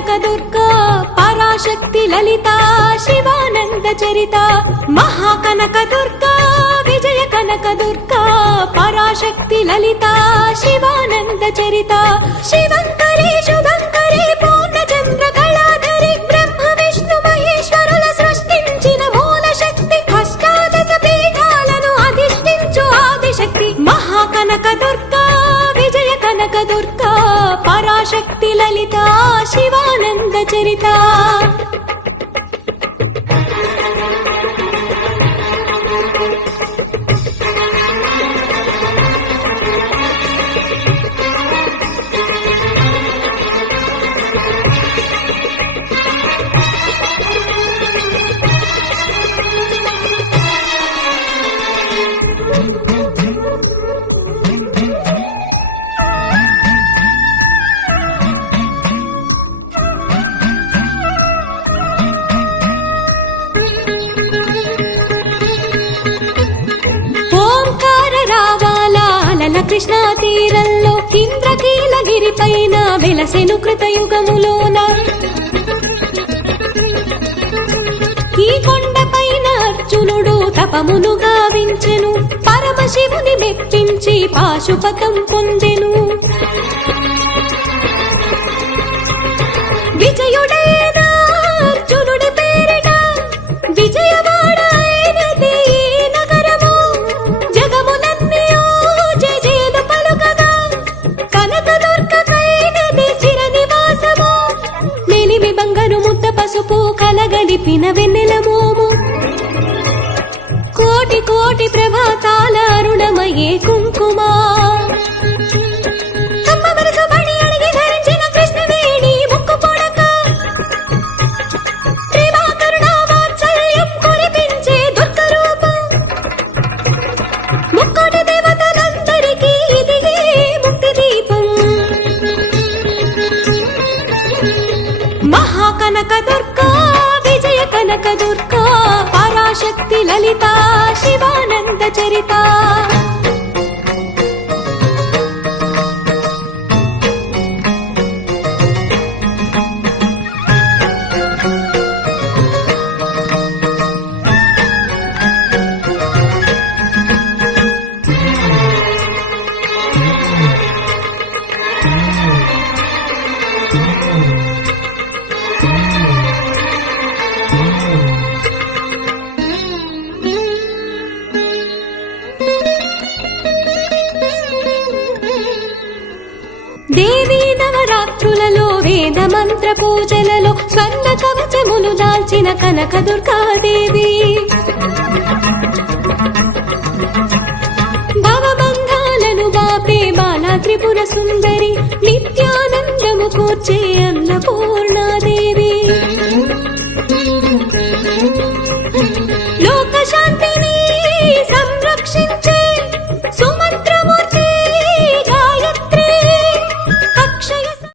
కనక దుర్గా పరాశక్తి లలిత శివానంద చరిత మహాకనక దుర్గా విజయ కనక దుర్గా పరాశక్తి లలిత శివానంద చరిత శివంకరి శుభంకరి పూర్ణచంద్ర కళాధరి బ్రహ్మ విష్ణు మహేశ్వరుల సృష్టించిన మూల శక్తి అష్టాదశ పీఠాలను అధిష్ఠించు ఆదిశక్తి మహాకనక దుర్గా విజయ కనక దుర్గా పరాశక్తి లలిత శివానంద చరిత కృష్ణా తీరంలో ఇంద్రకీలగిరి పైన వెలసెను కృతయుగములోన ఈ కొండపైన అర్జునుడు తపమును గావించెను పరమశివుని మెప్పించి పాశుపతం పొందెను విజయుడైన అర్జునుడి పేరిట విజయవాడ అయినది నగరము జగములన్నీ జయజయలు పలుకగా కనకదుర్గకైనది స్థిర నివాసము మెలిమి బంగారు ముద్ద పసుపు కలగలిపిన వెన్నెల మోము కోటి కోటి ప్రభాతాల అరుణమయే కుంకుమా కనక దుర్గా విజయ కనక దుర్గా పరాశక్తి లలిత శివానంద చరిత దేవీ నవరాత్రులలో వేద మంత్ర పూజలలో స్వర్ణ కవచములు దాల్చిన కనక దుర్గాదేవి భవబంధాలను బాపే బాలా త్రిపుర సుందరి నిత్యానందము కూర్చే అన్న